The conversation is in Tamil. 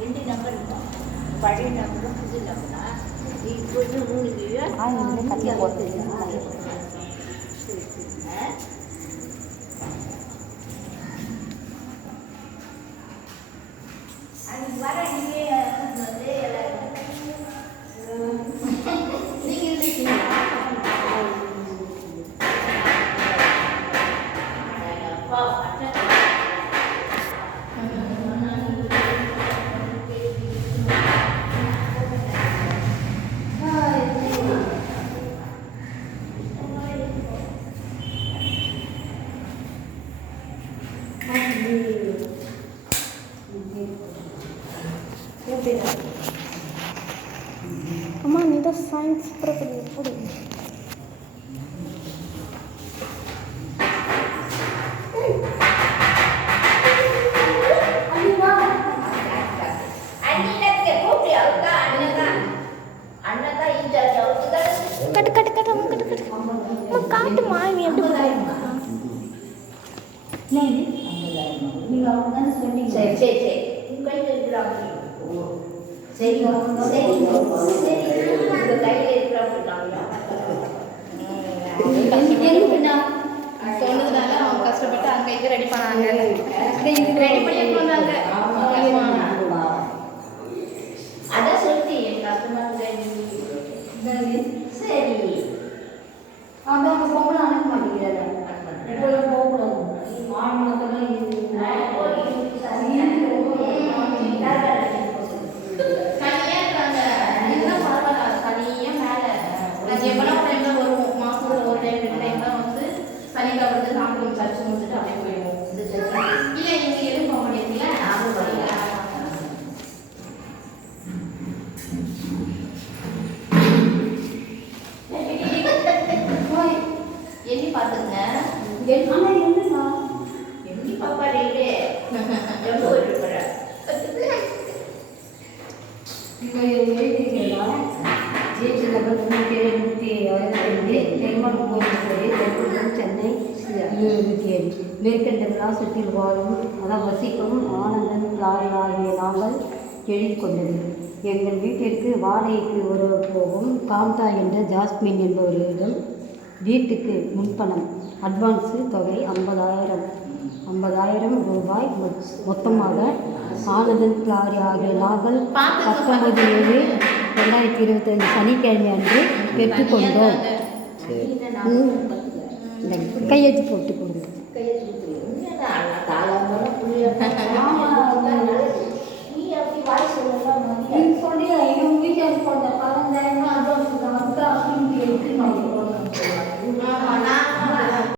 ரெண்டு நம்பர் இருக்கும். பழைய நம்பரும் புது நம்பரா இப்போது உங்களுக்கு கட்டி போட்டு அன்னைக்கு வர நீங்க வந்து எல்லாரும் நீங்க இருக்கீங்களா? அப்பா அம்மா நீ தான் சயின்ஸ் ப்ரிப்பேர் போடு. கட்டு கட்டு கட்டு அம்மா கட்டு கட்டு அம்மா காட்டுமா நீ எப்படி சரி சரி சரி கையில் இருக்கிறாங்க. சரி சரி சரி உங்க கையில் இருக்கிறாங்க. சொன்னதுனால அவங்க கஷ்டப்பட்டு அங்கே இது ரெடி பண்ணாங்க. ரெடி பண்ணி வந்தாங்க. அதான் சொல்லி என் கஷ்டமாக சரி அதான் அவங்க பொம்பளை அனுப்ப மாட்டேங்கிறாரு. இப்போலாம் போகக்கூடாது. சனிக்கிழமை சாப்பிட்டு சர்ச்சு முடிச்சுட்டு அப்படியே போயிடுவோம். இல்லை இங்கே எதுவும் போக முடியாதுல்ல. எண்ணி பார்த்துங்க. எண்ணி பாப்பா ரேட்டு எவ்வளோ இருக்கிற இப்போ எழுதிக்கிறீங்களா? ஜிஹெச் நம்பர் 372 நெல்மன் கோவில்பேரி தெற்குளம் சென்னை 27 மேற்கண்ட விலாசத்தில் வாழும் வசிக்கும் ஆனந்தன் கிளாரி ஆகிய நாங்கள் எழுதி கொண்டது. எங்கள் வீட்டிற்கு வாடகைக்கு ஒரு போகும் காந்தா என்ற ஜாஸ்மின் என்பவர்களிடம் வீட்டுக்கு முன்பணம் அட்வான்ஸு தொகை 50,000 ரூபாய் மொத்தமாக ஆனந்தன் கிளாரி ஆகிய நாங்கள் 19/7/2025 சனிக்கிழமை அன்று பெற்றுக்கொண்டோம். கையெழுத்து போட்டு கொடுங்க. சொல்லி வீட்டில் போட்ட 15,000 அட்வான்ஸ்